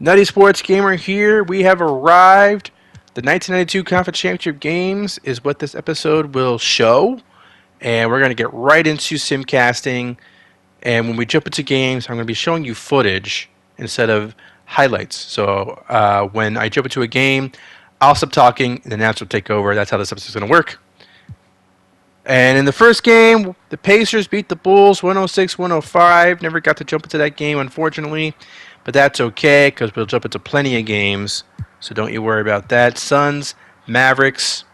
Nutty Sports Gamer here. We have arrived. The 1992 Conference Championship games is what this episode will show. And we're going to get right into simcasting. And when we jump into games, I'm going to be showing you footage instead of highlights. So when I jump into a game, I'll stop talking and the announcer will take over. That's how this episode is going to work. And in the first game, the Pacers beat the Bulls 106-105. Never got to jump into that game, unfortunately. But that's okay, because we'll jump into plenty of games. So don't you worry about that. Suns, Mavericks.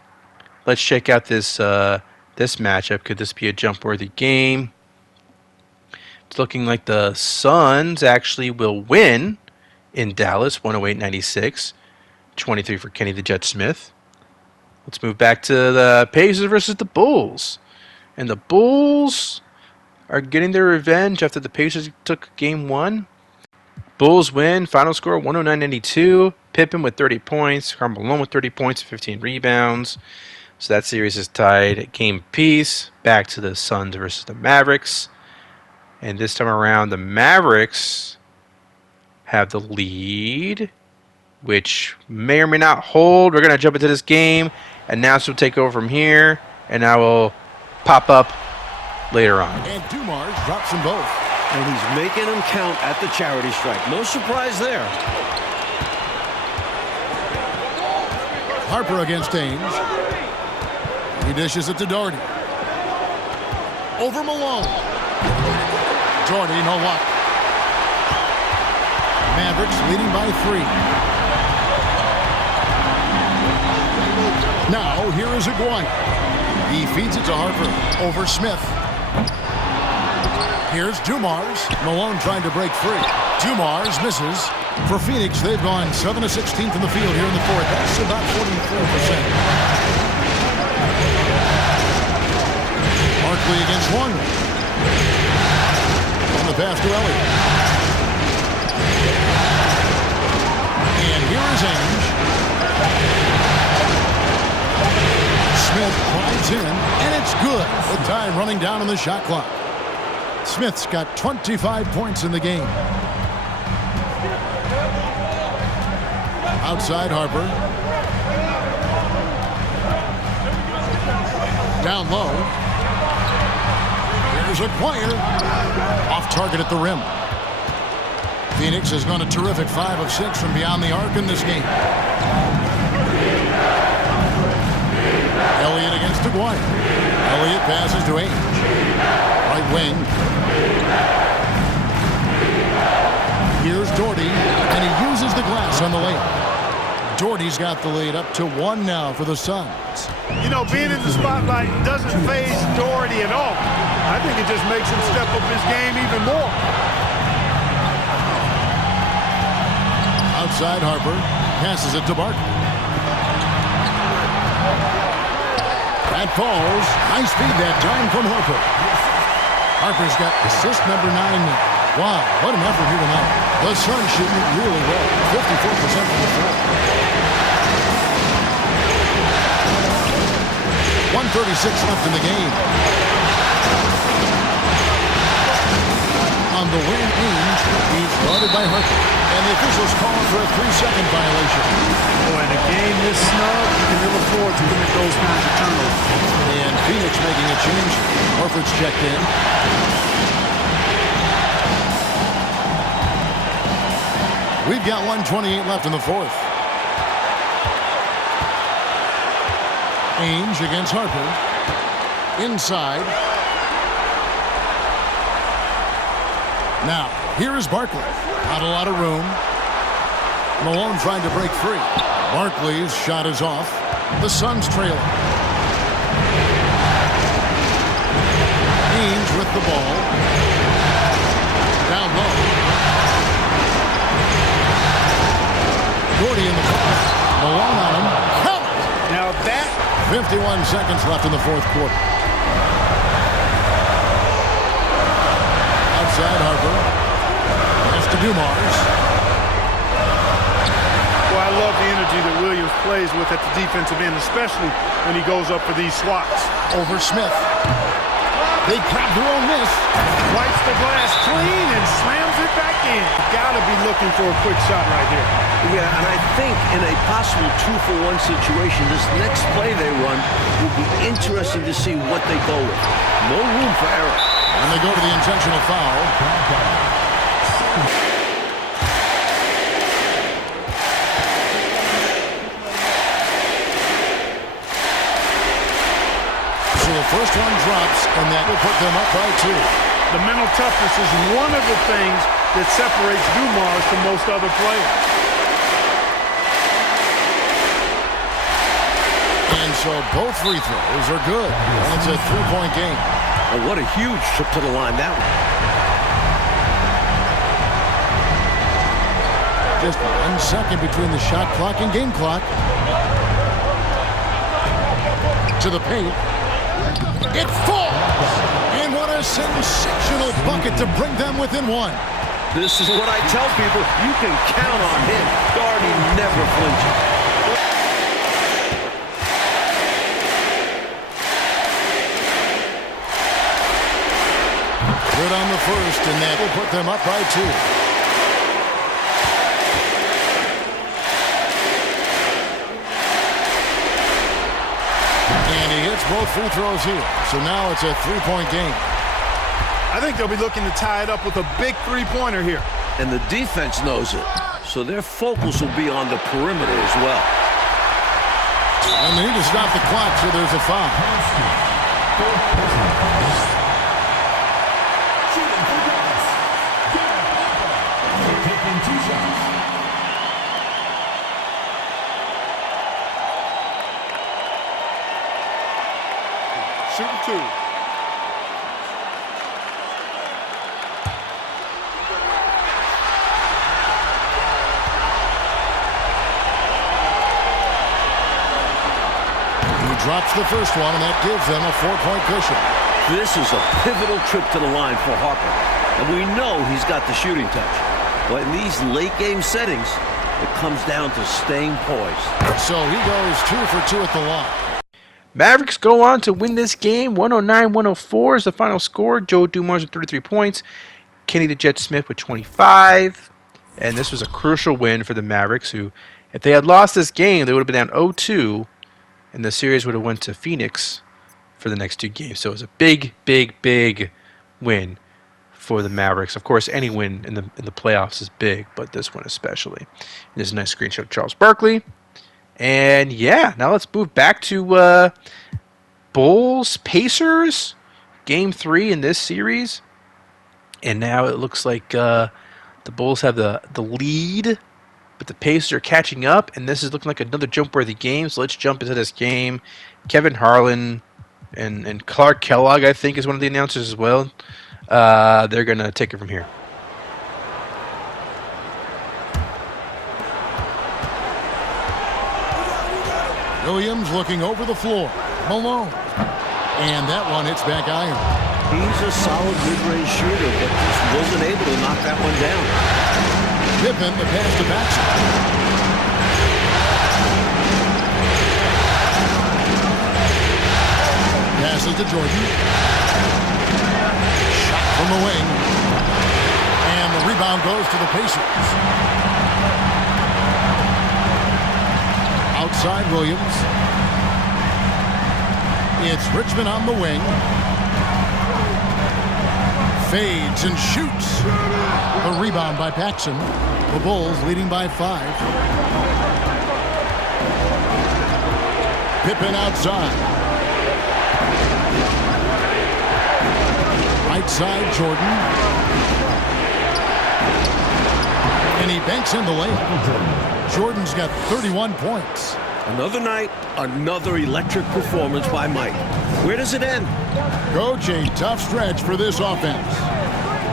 Let's check out this matchup. Could this be a jump-worthy game? It's looking like the Suns actually will win in Dallas, 108-96. 23 for Kenny the Jet Smith. Let's move back to the Pacers versus the Bulls. And the Bulls are getting their revenge after the Pacers took game one. Bulls win. Final score 109-92. Pippen with 30 points. Karl Malone with 30 points and 15 rebounds. So that series is tied. Game piece. Back to the Suns versus the Mavericks. And this time around, the Mavericks have the lead, which may or may not hold. We're going to jump into this game. Announcer will take over from here, and I will pop up later on. And Dumars drops them both. And he's making them count at the charity stripe. No surprise there. Harper against Ainge. He dishes it to Doherty. Over Malone. Doherty, no luck. Mavericks leading by 3. Now, here is Aguirre. He feeds it to Harper. Over Smith. Here's Dumars. Malone trying to break free. Dumars misses. For Phoenix, they've gone 7 of 16 from the field here in the fourth. That's about 44%. Barkley against Longley. On the pass to Elliott. And here is Ainge. Smith drives in, and it's good. With time running down on the shot clock. Smith's got 25 points in the game. Outside Harper. Down low. Here's Aguirre. Off target at the rim. Phoenix has gone a terrific 5 of 6 from beyond the arc in this game. Elliott against Aguirre. Elliott passes to Ainge. Right wing. Here's Doherty, and he uses the glass on the layup. Doherty's got the lead up to 1 now for the Suns. You know, being in the spotlight doesn't faze Doherty at all. I think it just makes him step up his game even more. Outside Harper, passes it to Barkley. That falls. High speed that time from Harper. Harper's got assist number 9 now. Wow, what an effort here tonight. The Suns shooting it really well. 54% from the floor. 1:36 left in the game. On the win, Ainge, he's guarded by Harper. And the officials calling for a 3-second violation. Oh, in a game this snug, you can ill afford to commit those kinds of turnovers. And Phoenix making a change. Horford's checked in. We've got 1:28 left in the fourth. Ainge against Harper. Inside. Now, here is Barkley. Not a lot of room. Malone trying to break free. Barkley's shot is off. The Suns trailing. Ainge with the ball. Down low. Doherty in the corner. Malone on him. Count! Now that... 51 seconds left in the fourth quarter. Outside Harper. That's to Dumars. Well, I love the energy that Williams plays with at the defensive end, especially when he goes up for these swats. Over Smith. Big crowd, throw miss. Wipes the glass clean and slams it back in. Got to be looking for a quick shot right here. Yeah, and I think in a possible 2-for-1 situation, this next play they run will be interesting to see what they go with. No room for error. And they go to the intentional foul. So the first one drops, and that will put them up by 2. The mental toughness is one of the things that separates Dumars from most other players. And so both free throws are good. And it's a 3-point game. Oh, what a huge trip to the line that one. Just 1 second between the shot clock and game clock. To the paint. It falls! And what a sensational bucket to bring them within 1. This is what I tell people. You can count on him. Darby never flinches. Good on the first, and that will put them up by 2. And he hits both free throws here. So now it's a 3-point game. I think they'll be looking to tie it up with a big three-pointer here. And the defense knows it. So their focus will be on the perimeter as well. And they need to stop the clock, so there's a foul. Shooting 2. Drops the first one, and that gives them a 4-point cushion. This is a pivotal trip to the line for Harper. And we know he's got the shooting touch. But in these late-game settings, it comes down to staying poised. So he goes 2 for 2 at the line. Mavericks go on to win this game. 109-104 is the final score. Joe Dumars with 33 points. Kenny the Jet Smith with 25. And this was a crucial win for the Mavericks, who, if they had lost this game, they would have been down 0-2. And the series would have went to Phoenix for the next 2 games. So it was a big, big, big win for the Mavericks. Of course, any win in the playoffs is big, but this one especially. And there's a nice screenshot of Charles Barkley. And yeah, now let's move back to Bulls Pacers, Game 3 in this series. And now it looks like the Bulls have the lead. But the Pacers are catching up, and this is looking like another jump-worthy game. So let's jump into this game. Kevin Harlan and Clark Kellogg, I think, is one of the announcers as well. They're going to take it from here. Williams looking over the floor. Malone. And that one hits back iron. He's a solid mid-range shooter, but just wasn't able to knock that one down. Pippen, the pass to Baxter. Passes to Jordan. Shot from the wing. And the rebound goes to the Pacers. Outside Williams. It's Richmond on the wing. Fades and shoots. A rebound by Paxson. The Bulls leading by 5. Pippen outside. Right side, Jordan. And he banks in the layup. Jordan's got 31 points. Another night, another electric performance by Mike. Where does it end? Coach, a tough stretch for this offense.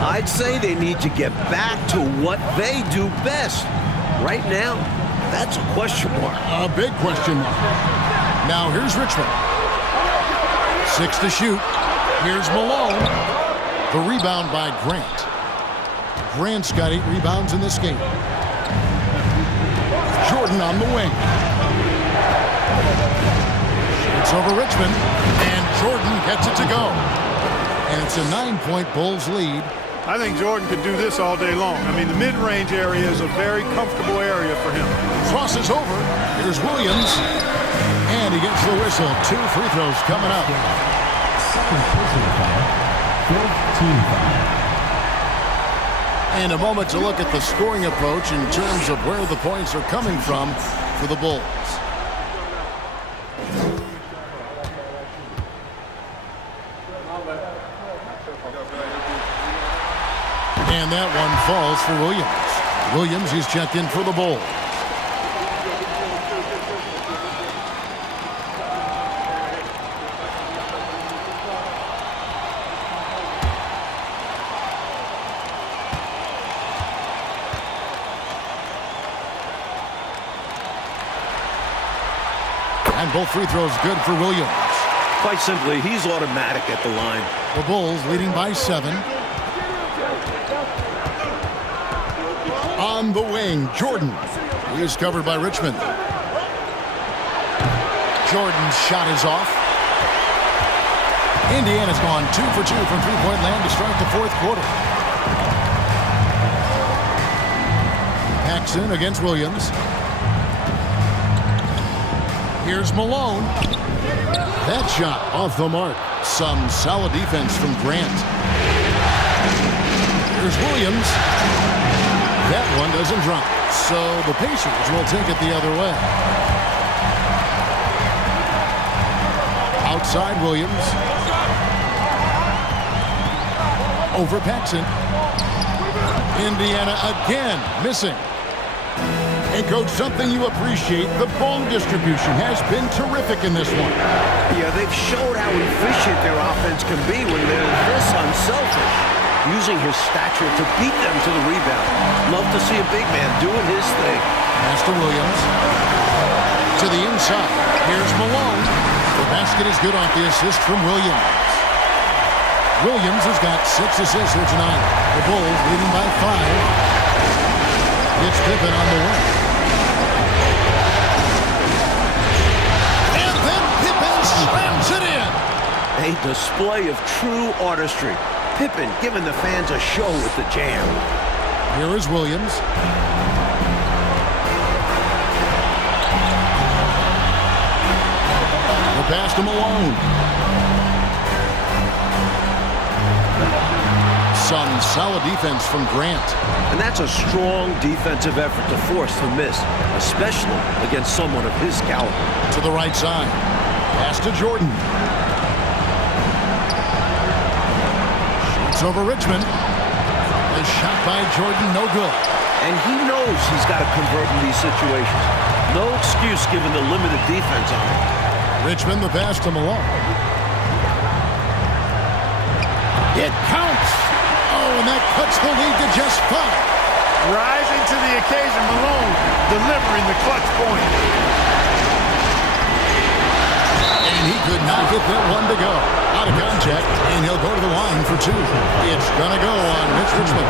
I'd say they need to get back to what they do best. Right now, that's a question mark. A big question mark. Now here's Richmond. 6 to shoot. Here's Malone. The rebound by Grant. Grant's got 8 rebounds in this game. Jordan on the wing. It's over Richmond. And Jordan gets it to go. And it's a 9-point Bulls lead I think Jordan could do this all day long. I mean, the mid-range area is a very comfortable area for him. Crosses over. Here's Williams. And he gets the whistle. 2 free throws coming up. Second personal foul. Fifth team foul. And a moment to look at the scoring approach in terms of where the points are coming from for the Bulls. And that one falls for Williams. Williams, he's checked in for the Bulls. And both free throws good for Williams. Quite simply, he's automatic at the line. The Bulls leading by 7. On the wing, Jordan. He is covered by Richmond. Jordan's shot is off. Indiana's gone 2 for 2 from three-point land to start the fourth quarter. Paxson against Williams. Here's Malone. That shot off the mark. Some solid defense from Grant. Here's Williams. That one doesn't drop. So the Pacers will take it the other way. Outside Williams. Over Paxson. Indiana again missing. And coach, something you appreciate, the ball distribution has been terrific in this one. Yeah, they've showed how efficient their offense can be when they're this unselfish, using his stature to beat them to the rebound. Love to see a big man doing his thing. Pass to Williams. To the inside. Here's Malone. The basket is good off the assist from Williams. Williams has got 6 assists here tonight. The Bulls leading by 5. It's Pippen on the wing. And then Pippen slams it in. A display of true artistry. Pippen giving the fans a show with the jam. Here is Williams. The pass to Malone. Some solid defense from Grant. And that's a strong defensive effort to force the miss, especially against someone of his caliber. To the right side. Pass to Jordan. Shoots over Richmond. The shot by Jordan, no good. And he knows he's got to convert in these situations. No excuse given the limited defense on him. Richmond, the pass to Malone. It counts. Oh, and that cuts the lead to just 5. Rising to the occasion, Malone delivering the clutch point. And he could not get that one to go. Out of contact, and he'll go to the line for 2. It's going to go on Mitch Richmond.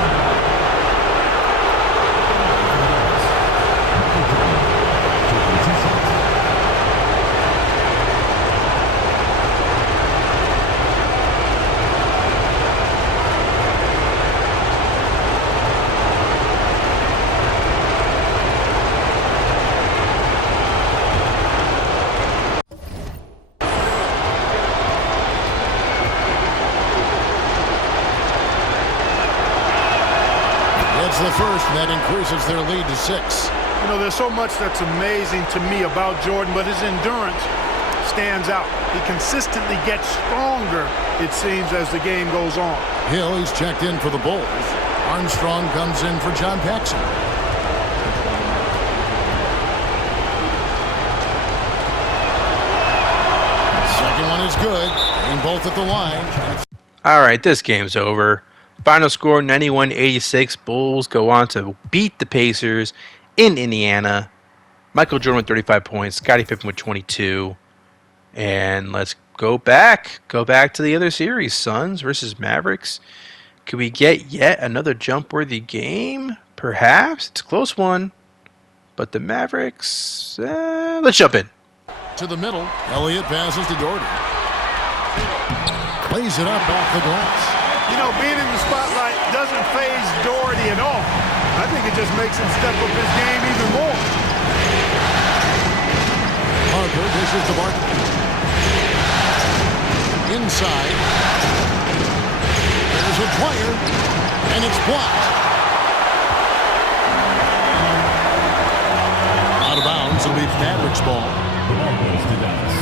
The first, and that increases their lead to 6. You know, there's so much that's amazing to me about Jordan, but his endurance stands out. He consistently gets stronger, it seems, as the game goes on. Hill, he's checked in for the Bulls. Armstrong comes in for John Paxson. Second one is good, and both at the line. All right, this game's over. Final score 91-86. Bulls go on to beat the Pacers in Indiana. Michael Jordan with 35 points. Scottie Pippen with 22. And let's go back. Go back to the other series. Suns versus Mavericks. Could we get yet another jump-worthy game? Perhaps. It's a close one. But the Mavericks... let's jump in. To the middle. Elliott passes to Jordan. Plays it up off the glass. You know, being in the spotlight doesn't at all. I think it just makes him step up his game even more. Harper dishes to Barkley. Inside. There's a Dwyer, and it's blocked. Out of bounds, it'll be Mavericks ball. The ball goes to Dallas.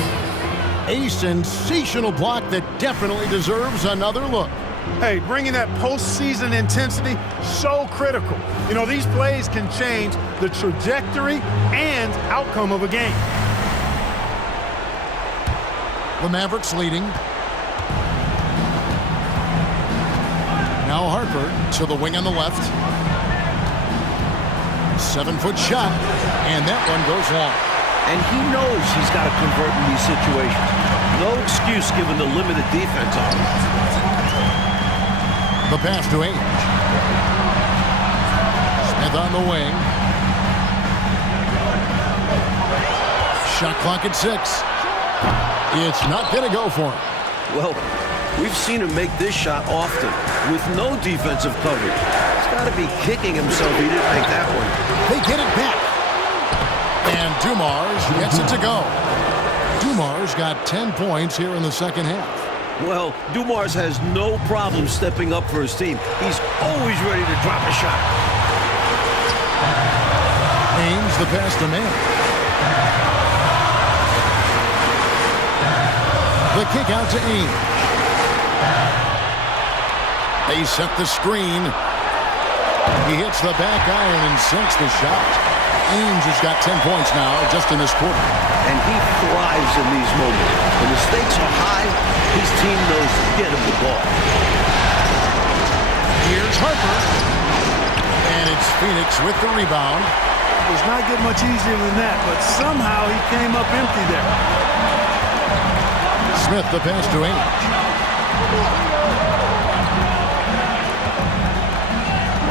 A sensational block that definitely deserves another look. Hey, bringing that postseason intensity, so critical. You know, these plays can change the trajectory and outcome of a game. The Mavericks leading. Now Harper to the wing on the left. 7-foot shot, and that one goes long. And he knows he's got to convert in these situations. No excuse given the limited defense on him. The pass to Ainge. Smith on the wing. Shot clock at 6. It's not going to go for him. Well, we've seen him make this shot often with no defensive coverage. He's got to be kicking himself he didn't make that one. They get it back. And Dumars gets it to go. Dumars got 10 points here in the second half. Well, Dumars has no problem stepping up for his team. He's always ready to drop a shot. Ames the pass to man. The kick out to Ames. They set the screen. He hits the back iron and sinks the shot. Ames has got 10 points now just in this quarter. And he thrives in these moments. When the stakes are high, his team knows to get him the ball. Here's Harper. And it's Phoenix with the rebound. It does not get much easier than that, but somehow he came up empty there. Smith the pass to Ainge.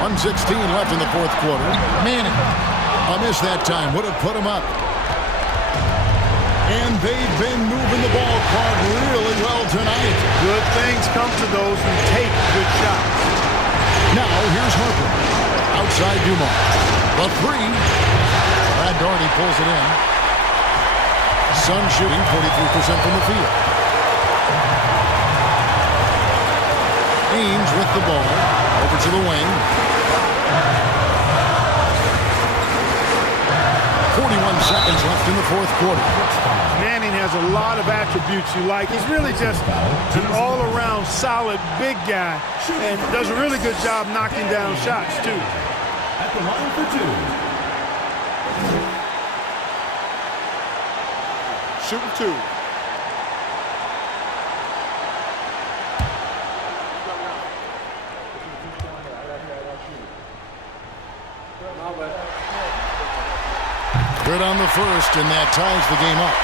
1:16 left in the fourth quarter. Manning. A miss that time would have put him up. And they've been moving the ball club really well tonight. Good things come to those who take good shots. Now here's Harper. Outside Dumars. The three. Brad Daugherty pulls it in. Suns shooting 43% from the field. Ames with the ball. Over to the wing. 41 seconds left in the fourth quarter. Manning has a lot of attributes you like. He's really just an all-around solid big guy and does a really good job knocking down shots, too. At the line for two. Shooting two. Good on the first, and that ties the game up.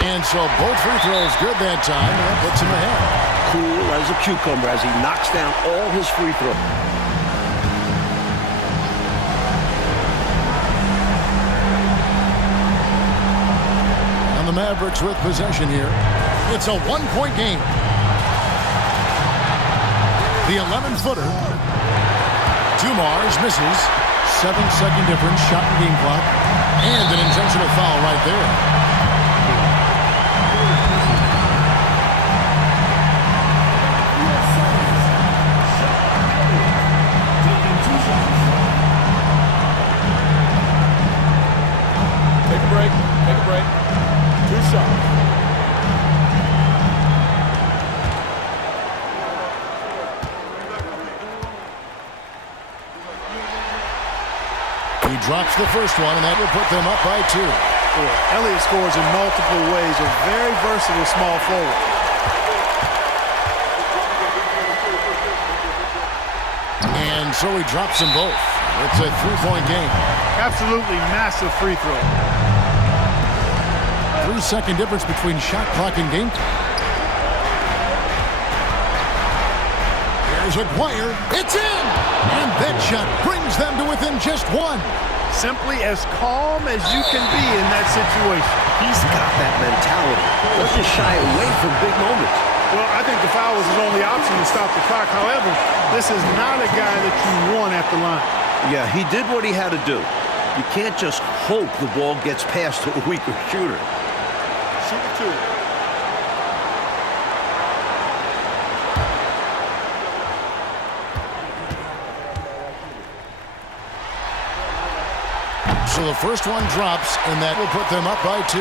And so both free throws good that time, and that puts him ahead. Cool as a cucumber as he knocks down all his free throws. The Mavericks with possession here. It's a one-point game. The 11-footer. Dumars misses. 7-second difference, shot and game clock. And an intentional foul right there. Take a break. Take a break. Two shots. He drops the first one, and that will put them up by 2. Elliott scores in multiple ways. A very versatile small forward. And so he drops them both. It's a 3-point game. Absolutely massive free throw. 3-second difference between shot clock and game time. Here's Aguirre. It's in! And that shot brings them to within just one. Simply as calm as you can be in that situation. He's got that mentality. Doesn't shy away from big moments. Well, I think the foul was his only option to stop the clock. However, this is not a guy that you want at the line. Yeah, he did what he had to do. You can't just hope the ball gets past to a weaker shooter. Shoot it to him. So the first one drops, and that will put them up by 2.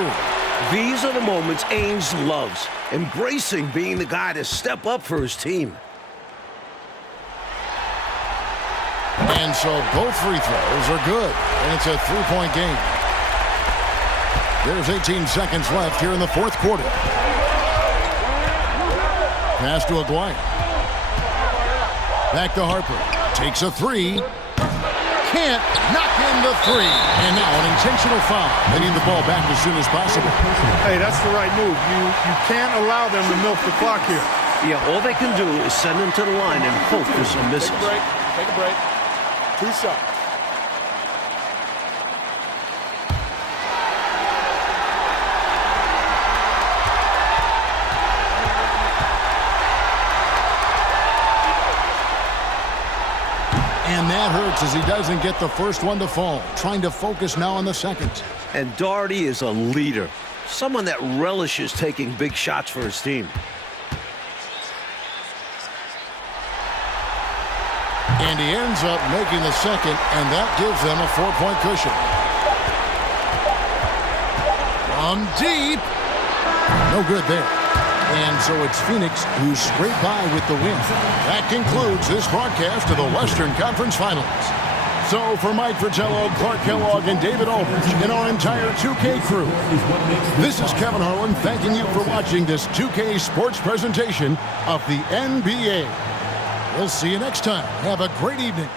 These are the moments Ainge loves, embracing being the guy to step up for his team. And so both free throws are good, and it's a 3-point game. There's 18 seconds left here in the fourth quarter. Pass to Aguirre. Back to Harper. Takes a 3. Can't knock in the 3. And now an intentional foul. They need the ball back as soon as possible. Hey, that's the right move. You can't allow them to milk the clock here. Yeah, all they can do is send them to the line and hope for some misses. Take a break. 2 shots. And that hurts as he doesn't get the first one to fall. Trying to focus now on the second. And Doherty is a leader. Someone that relishes taking big shots for his team. And he ends up making the second, and that gives them a 4-point cushion. From deep. No good there. And so it's Phoenix who scraped by with the win. That concludes this broadcast of the Western Conference Finals. So for Mike Fratello, Clark Kellogg, and David Aldridge, and our entire 2K crew, this is Kevin Harlan thanking you for watching this 2K sports presentation of the NBA. We'll see you next time. Have a great evening.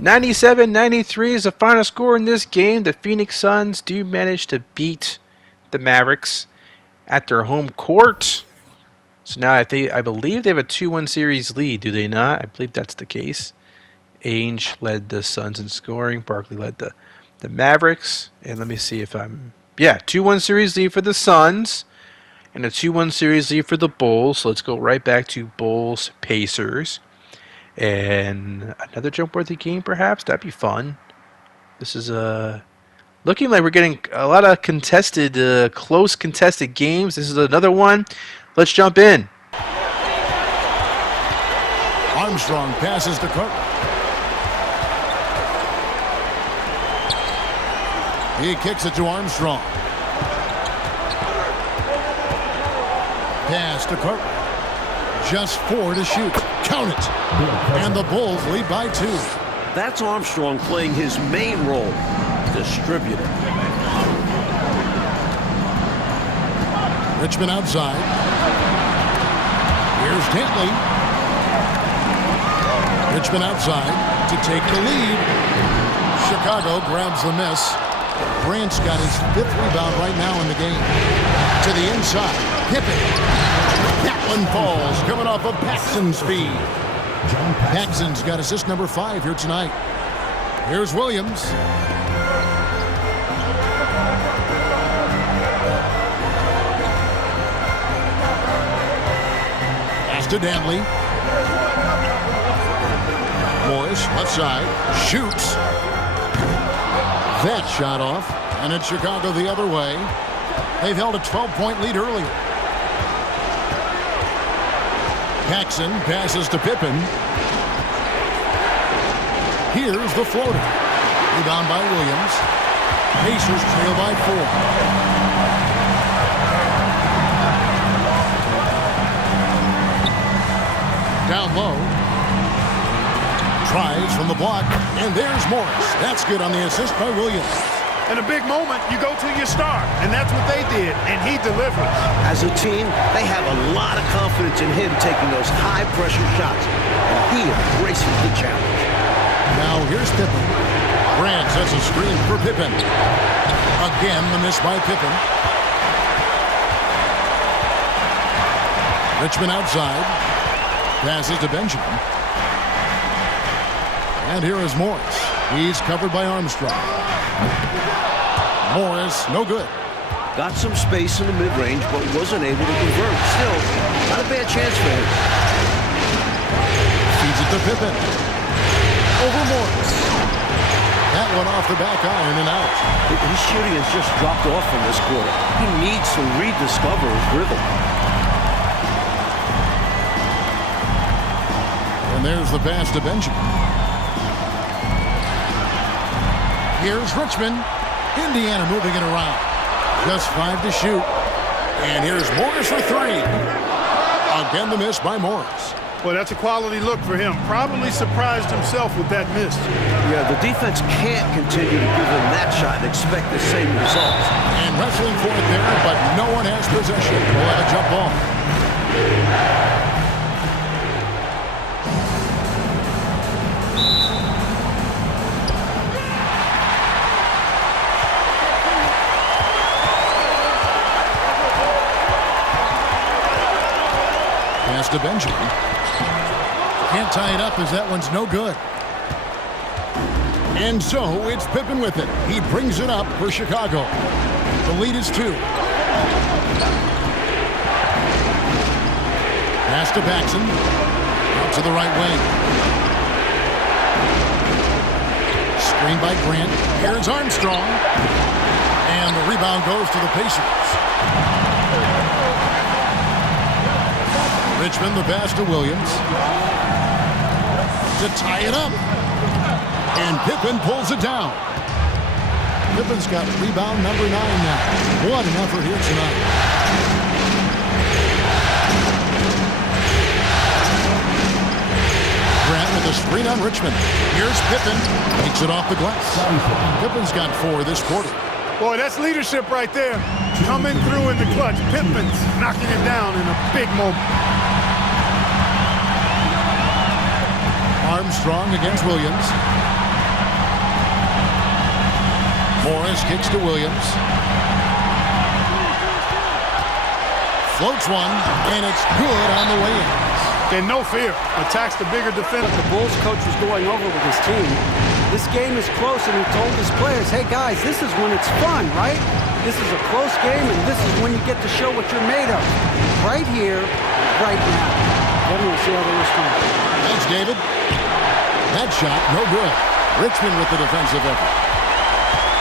97-93 is the final score in this game. The Phoenix Suns do manage to beat the Mavericks at their home court. So now I believe they have a 2-1 series lead, do they not? I believe that's the case. Ainge led the Suns in scoring. Barkley led the Mavericks. And let me see if I'm... Yeah, 2-1 series lead for the Suns. And a 2-1 series lead for the Bulls. So let's go right back to Bulls-Pacers. And another jump-worthy game, perhaps? That'd be fun. This is looking like we're getting a lot of contested, close contested games. This is another one. Let's jump in. Armstrong passes to Carter. He kicks it to Armstrong. Pass to Carter. Just 4 to shoot. Count it. And the Bulls lead by 2. That's Armstrong playing his main role, distributor. Richmond outside. Here's Dantley. Richmond outside to take the lead. Chicago grabs the miss. Grant's got his 5th rebound right now in the game. To the inside. Pippen. That one falls, coming off of Paxson's speed. Paxson's got assist number 5 here tonight. Here's Williams. Pass to Dantley. Morris, left side, shoots. That shot off, and it's Chicago the other way. They've held a 12-point lead earlier. Paxson passes to Pippen. Here's the floater. Rebound by Williams. Pacers trail by 4. Down low. Tries from the block, and there's Morris. That's good on the assist by Williams. In a big moment, you go to your star, and that's what they did, and he delivered. As a team, they have a lot of confidence in him taking those high-pressure shots, and he embraces the challenge. Now here's Pippen. Grant sets a screen for Pippen. Again, the miss by Pippen. Richmond outside. Passes to Benjamin. And here is Morris. He's covered by Armstrong. Morris, no good. Got some space in the mid-range, but wasn't able to convert. Still, not a bad chance for him. Feeds it to Pippen. Over Morris. That one off the back iron and out. His shooting has just dropped off from this quarter. He needs to rediscover his rhythm. And there's the pass to Benjamin. Here's Richmond. Indiana moving it around. Just 5 to shoot. And here's Morris for 3. Again, the miss by Morris. Well, that's a quality look for him. Probably surprised himself with that miss. Yeah, the defense can't continue to give him that shot and expect the same results. And wrestling for it there, but no one has possession. We'll have a jump ball. Pass to Benjamin. Can't tie it up as that one's no good. And so it's Pippen with it. He brings it up for Chicago. The lead is 2. Pass to Paxson. Out to the right wing. Screen by Grant. Here's Armstrong. And the rebound goes to the Pacers. Richmond, the pass to Williams. To tie it up. And Pippen pulls it down. Pippen's got rebound number 9 now. What an effort here tonight. Grant with a screen on Richmond. Here's Pippen. Takes it off the glass. Pippen's got 4 this quarter. Boy, that's leadership right there. Coming through in the clutch. Pippen's knocking it down in a big moment. Armstrong against Williams. Morris kicks to Williams. Floats one, and it's good on the way in. And no fear. Attacks the bigger defender. The Bulls coach was going over with his team. This game is close, and he told his players, hey, guys, this is when it's fun, right? This is a close game, and this is when you get to show what you're made of. Right here, right now. Then we'll see how they respond. Thanks, David. That shot, no good. Richmond with the defensive effort.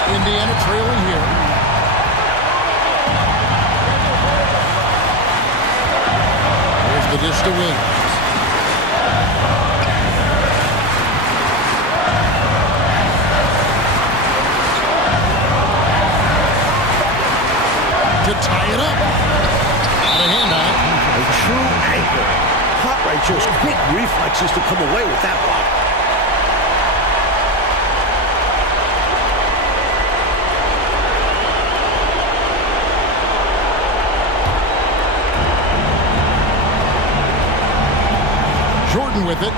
Indiana trailing here. There's the dish to Williams. To tie it up. Out of handout. A true anchor. Cartwright shows quick reflexes to come away with that block. Jordan with it.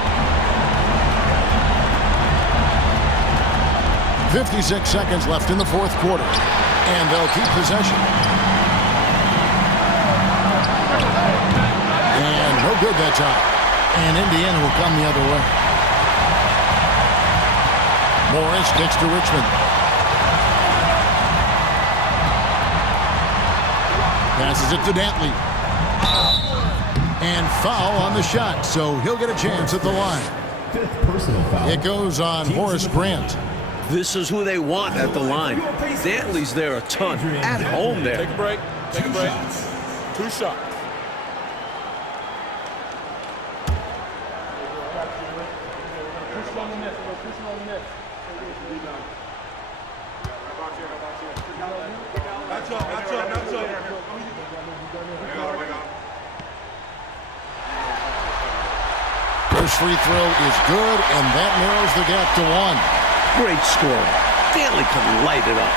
56 seconds left in the 4th quarter. And they'll keep possession. And no good that time. And Indiana will come the other way. Morris kicks to Richmond. Passes it to Dantley. And foul on the shot, so he'll get a chance at the line. 5th personal foul. It goes on Horace Grant. This is who they want at the line. Dantley's there a ton. At home there. Take a break. Take a break. 2 shots. First free throw is good, and that narrows the gap to 1. Great score. Dantley can light it up.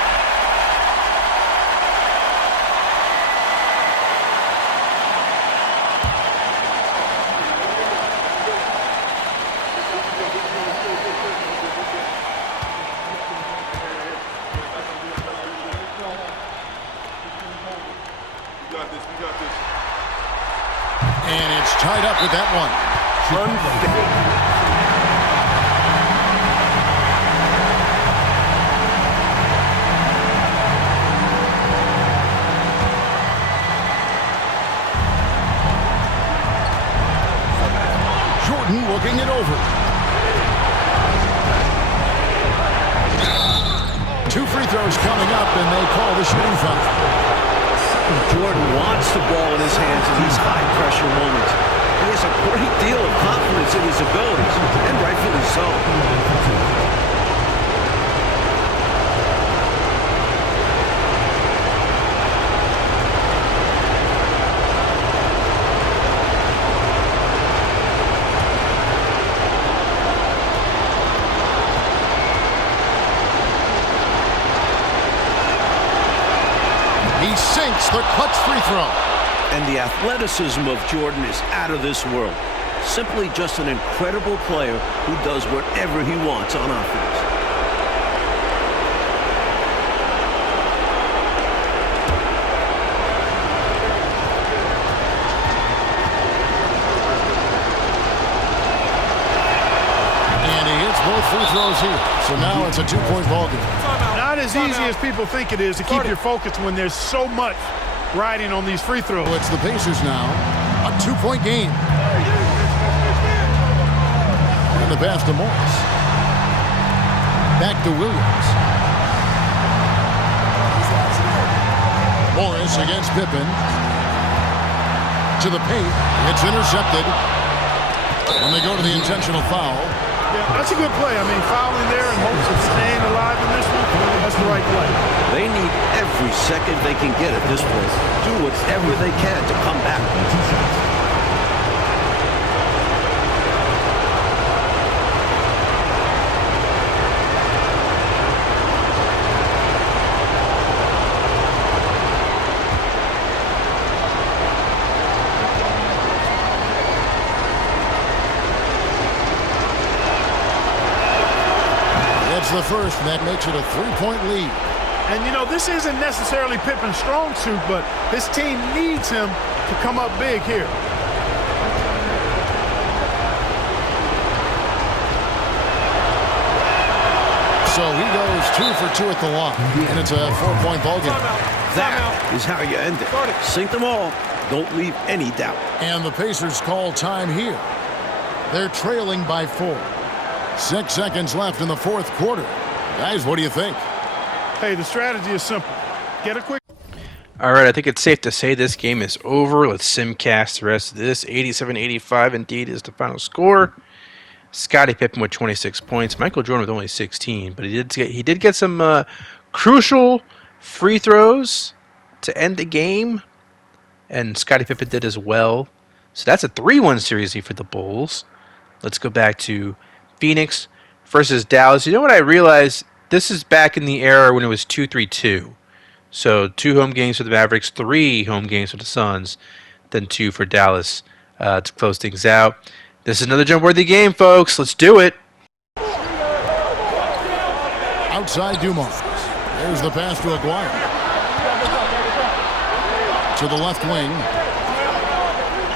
And it's tied up with that one. coming up, and they call the shooting foul. Jordan wants the ball in his hands in these high-pressure moments. He has a great deal of confidence in his abilities, and rightfully so. He sinks the clutch free throw. And the athleticism of Jordan is out of this world. Simply just an incredible player who does whatever he wants on offense. And he hits both free throws here. So now it's a two-point ball game. Not as easy as people think it is to keep your focus when there's so much riding on these free throws. It's the Pacers now. A two-point game. And the pass to Morris. Back to Williams. Morris against Pippen. To the paint. It's intercepted. And they go to the intentional foul. Yeah, that's a good play. I mean, fouling there in hopes of staying alive in this one, that's the right play. They need every second they can get at this point. Do whatever they can to come back. The first, and that makes it a three-point lead. And, you know, this isn't necessarily Pippen's strong suit, but his team needs him to come up big here. So he goes 2 for 2 at the line, and it's a 4-point ball game. That is how you end it. Sink them all. Don't leave any doubt. And the Pacers call time here. They're trailing by 4. 6 seconds left in the fourth quarter. Guys, what do you think? Hey, the strategy is simple. Get a quick... All right, I think it's safe to say this game is over. Let's simcast the rest of this. 87-85 indeed is the final score. Scottie Pippen with 26 points. Michael Jordan with only 16, but he did get some crucial free throws to end the game, and Scottie Pippen did as well. So that's a 3-1 series for the Bulls. Let's go back to Phoenix versus Dallas. You know what I realized? This is back in the era when it was 2-3-2. So 2 home games for the Mavericks, 3 home games for the Suns, then 2 for Dallas to close things out. This is another jump-worthy game, folks. Let's do it. Outside Dumars. There's the pass to Aguirre. To the left wing.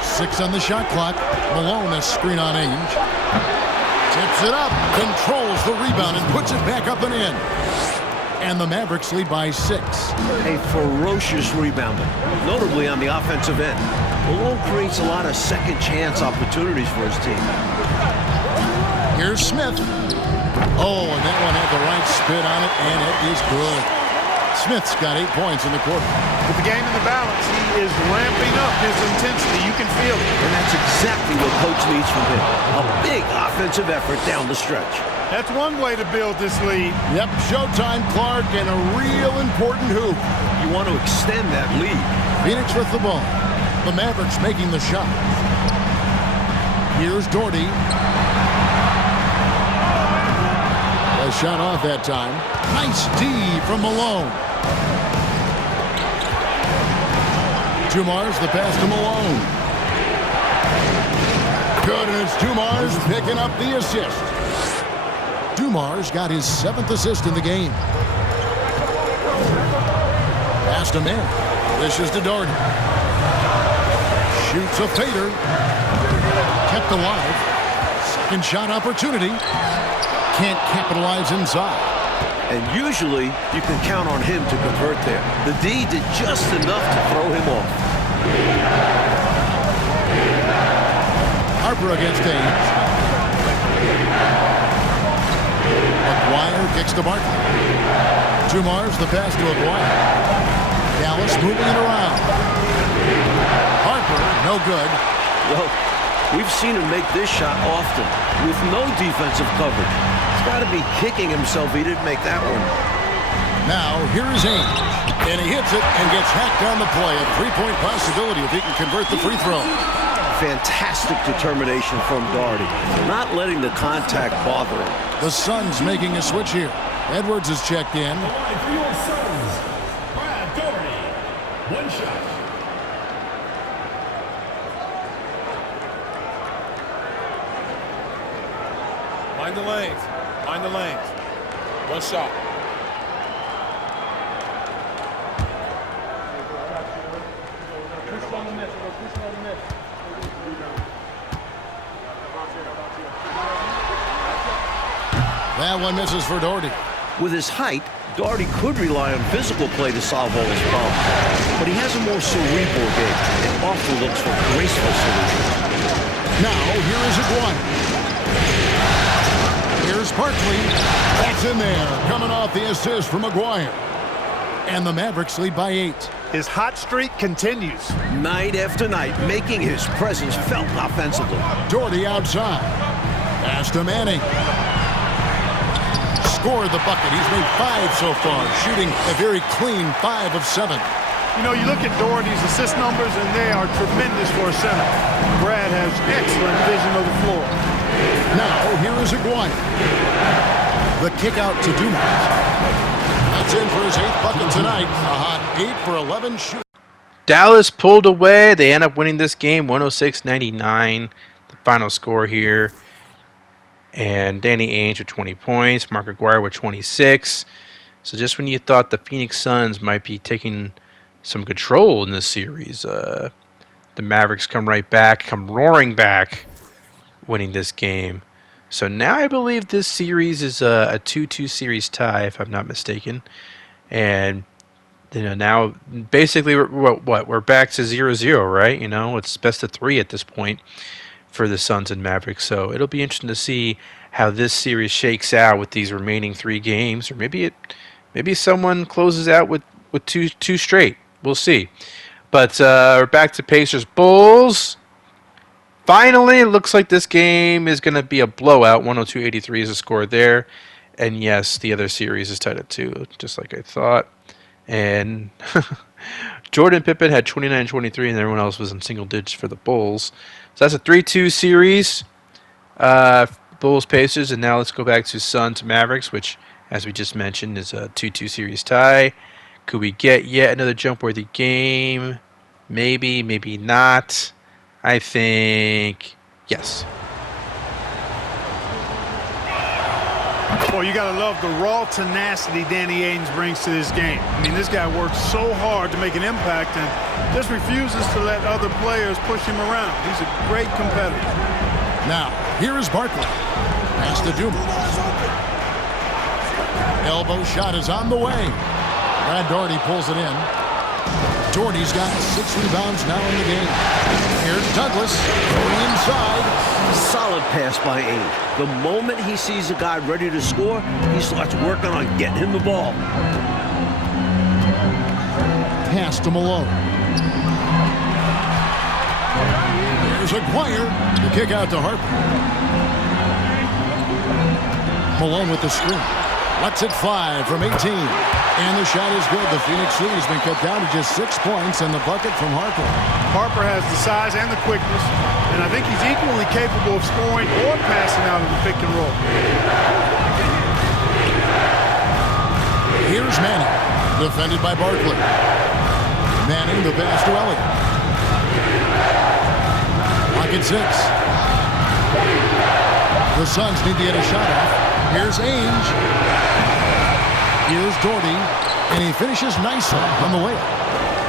6 on the shot clock. Malone, a screen on Ainge. Tips it up, controls the rebound, and puts it back up and in. And the Mavericks lead by 6. A ferocious rebounder, notably on the offensive end. Malone creates a lot of second-chance opportunities for his team. Here's Smith. Oh, and that one had the right spin on it, and it is good. Smith's got 8 points in the quarter. With the game in the balance, he is ramping up his intensity. You can feel it. And that's exactly what Coach needs from him. A big offensive effort down the stretch. That's one way to build this lead. Yep, showtime, Clark, and a real important hoop. You want to extend that lead. Phoenix with the ball. The Mavericks making the shot. Here's Doherty. A shot off that time. Nice D from Malone. Dumars, the pass to Malone. Good, and it's Dumars picking up the assist. Dumars got his 7th assist in the game. Pass to man. This is to Doherty. Shoots a fader. Kept alive. Second shot opportunity. Can't capitalize inside. And usually, you can count on him to convert there. The D did just enough to throw him off. Harper against Ainge. McGuire kicks to Barkley. Dumas the pass to Aguirre. Dallas moving it around. Harper, no good. Well, we've seen him make this shot often with no defensive coverage. He's got to be kicking himself he didn't make that one. Now, here is Ainge. And he hits it and gets hacked on the play. A three-point possibility if he can convert the free throw. Fantastic determination from Doherty. Not letting the contact bother him. The Suns making a switch here. Edwards is checked in. For your Suns, Brad Doherty. One shot. Mind the lanes. Mind the lanes. One shot. That one misses for Doherty. With his height, Doherty could rely on physical play to solve all his problems. But he has a more cerebral game and often looks for graceful solutions. Now, here is Aguirre. Here's Barkley. That's in there. Coming off the assist from Aguirre. And the Mavericks lead by 8. His hot streak continues. Night after night, making his presence felt offensively. Doherty outside. Pass to Manning. Scored the bucket. He's made 5 so far, shooting a very clean 5 of 7. You know, you look at Doherty's assist numbers, and they are tremendous for a center. Brad has excellent vision of the floor. Now, here is Aguirre. The kick out to Dumas. That's in for his 8th bucket tonight. A hot 8 for 11 shoot. Dallas pulled away. They end up winning this game 106-99. The final score here. And Danny Ainge with 20 points. Mark Aguirre with 26. So just when you thought the Phoenix Suns might be taking some control in this series, the Mavericks come right back, come roaring back, winning this game. So now I believe this series is a 2-2 series tie, if I'm not mistaken. And now basically we're back to 0-0, right? It's best of 3 at this point for the Suns and Mavericks. So it'll be interesting to see how this series shakes out with these remaining 3 games, or maybe someone closes out with two straight. We'll see. But we're back to Pacers Bulls. Finally, it looks like this game is going to be a blowout. 102-83 is the score there. And yes, the other series is tied at 2, just like I thought. And Jordan Pippen had 29-23, and everyone else was in single digits for the Bulls. So that's a 3-2 series. Bulls-Pacers, and now let's go back to Suns-Mavericks, which, as we just mentioned, is a 2-2 series tie. Could we get yet another jump-worthy game? Maybe, maybe not. I think yes. Well, you got to love the raw tenacity Danny Ainge brings to this game. I mean, this guy works so hard to make an impact and just refuses to let other players push him around. He's a great competitor. Now, here is Barkley. Pass to Dumas. Elbow shot is on the way. Brad Doherty pulls it in. Doherty's got 6 rebounds now in the game. Here's Douglas going inside. Solid pass by Ainge. The moment he sees a guy ready to score, he starts working on getting him the ball. Pass to Malone. There's Aguirre. The kick out to Harper. Malone with the screen. Lets it fly from 18. And the shot is good. The Phoenix lead has been cut down to just 6 points, and the bucket from Harper. Harper has the size and the quickness, and I think he's equally capable of scoring or passing out of the pick and roll. Here's Manning, defended by Barkley. Manning, the pass to Elliott. Clock at 6. The Suns need to get a shot off. Here's Ainge. Here's Doherty, and he finishes nicely on the layup.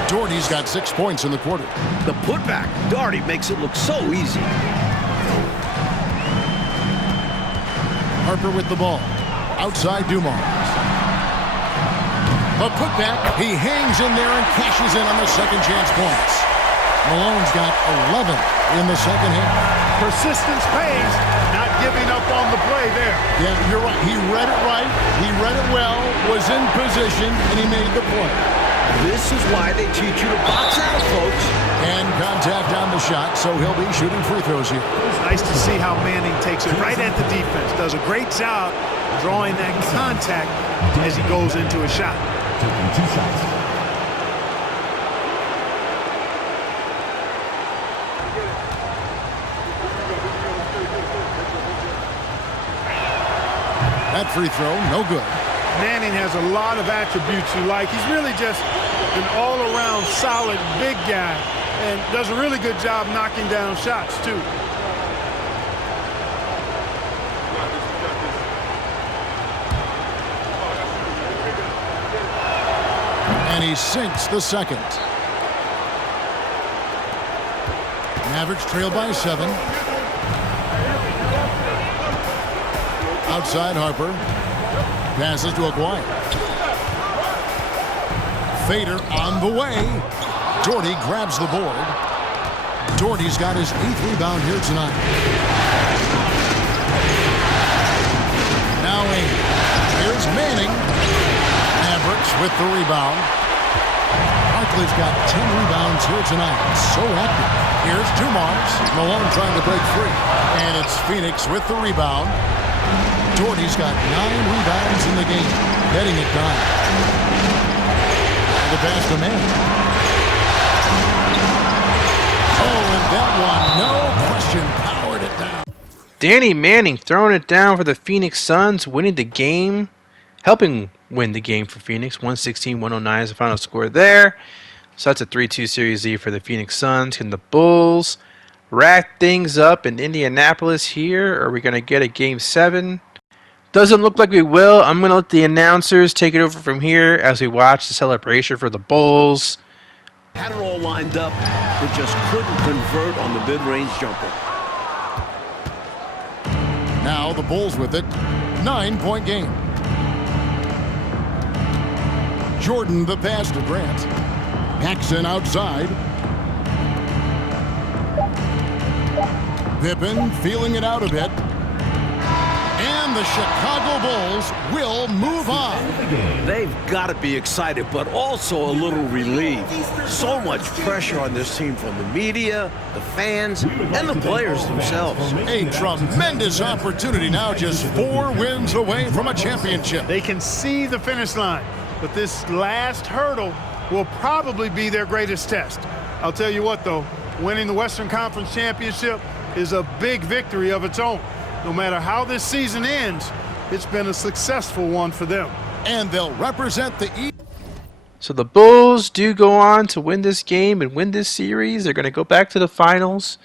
Doherty's got 6 points in the quarter. The putback, Doherty makes it look so easy. Harper with the ball. Outside Dumas. A putback. He hangs in there and cashes in on the second chance points. Malone's got 11 in the second half. Persistence pays, not giving up on the play there. Yeah, you're right. He read it right. He read it well, was in position, and he made the play. This is why they teach you to box out, folks. And contact on the shot, so he'll be shooting free throws here. It's nice to see how Manning takes it right at the defense. Does a great job drawing that contact as he goes into a shot. Taking 2 shots. That free throw, no good. Manning has a lot of attributes you like. He's really just an all-around solid big guy and does a really good job knocking down shots, too. And he sinks the second. Mavericks trail by 7. Outside Harper. Passes to Aguirre. Fader on the way. Doherty grabs the board. Doherty's got his 8th rebound here tonight. Now here's Manning. Mavericks with the rebound. Barkley's got 10 rebounds here tonight. So active. Here's Dumars. Malone trying to break free. And it's Phoenix with the rebound. Doherty's got 9 rebounds in the game. Getting it done. The pass to Manning. Oh, and that one, no question, powered it down. Danny Manning throwing it down for the Phoenix Suns, winning the game, helping win the game for Phoenix. 116-109 is the final score there. So that's a 3-2 Series Z for the Phoenix Suns. Can the Bulls rack things up in Indianapolis here? Are we going to get a Game 7? Doesn't look like we will. I'm going to let the announcers take it over from here as we watch the celebration for the Bulls. Had it all lined up, but just couldn't convert on the mid-range jumper. Now the Bulls with it. 9-point game. Jordan the pass to Grant. Paxson outside. Pippen feeling it out a bit. And the Chicago Bulls will move on. They've got to be excited, but also a little relieved. So much pressure on this team from the media, the fans, and the players themselves. A tremendous opportunity now, just 4 wins away from a championship. They can see the finish line, but this last hurdle will probably be their greatest test. I'll tell you what, though, winning the Western Conference Championship is a big victory of its own. No matter how this season ends, it's been a successful one for them. And they'll represent the East. So the Bulls do go on to win this game and win this series. They're going to go back to the finals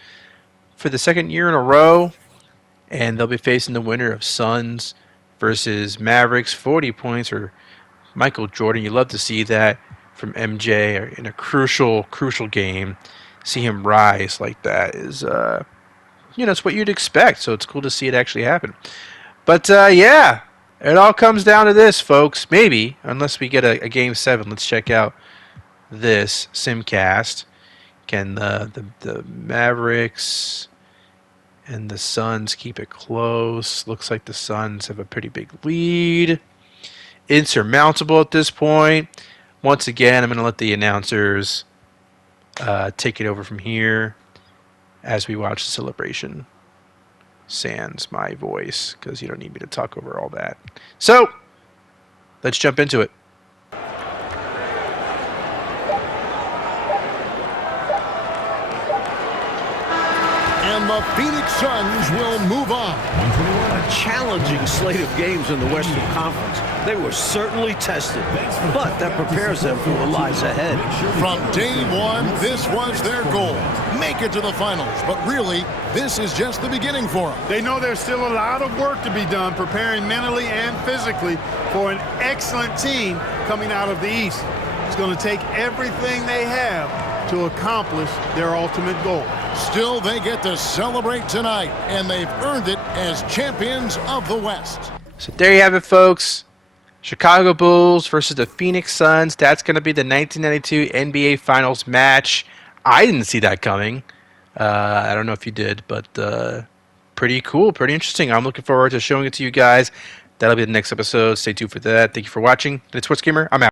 for the 2nd year in a row. And they'll be facing the winner of Suns versus Mavericks. 40 points for Michael Jordan. You love to see that from MJ in a crucial game. See him rise like that is... it's what you'd expect, so it's cool to see it actually happen. But, yeah, it all comes down to this, folks. Maybe, unless we get a Game 7. Let's check out this simcast. Can the Mavericks and the Suns keep it close? Looks like the Suns have a pretty big lead. Insurmountable at this point. Once again, I'm going to let the announcers take it over from here as we watch the celebration. Sans my voice, because you don't need me to talk over all that. So, let's jump into it. And the Phoenix Suns will move on. A challenging slate of games in the Western Conference. They were certainly tested, but that prepares them for what lies ahead. From day one, this was their goal. Make it to the finals, but really, this is just the beginning for them. They know there's still a lot of work to be done preparing mentally and physically for an excellent team coming out of the East. It's going to take everything they have to accomplish their ultimate goal. Still, they get to celebrate tonight, and they've earned it as champions of the West. So there you have it, folks. Chicago Bulls versus the Phoenix Suns. That's going to be the 1992 NBA Finals match. I didn't see that coming. I don't know if you did, but pretty cool, pretty interesting. I'm looking forward to showing it to you guys. That'll be the next episode. Stay tuned for that. Thank you for watching. It's Sports Gamer. I'm out.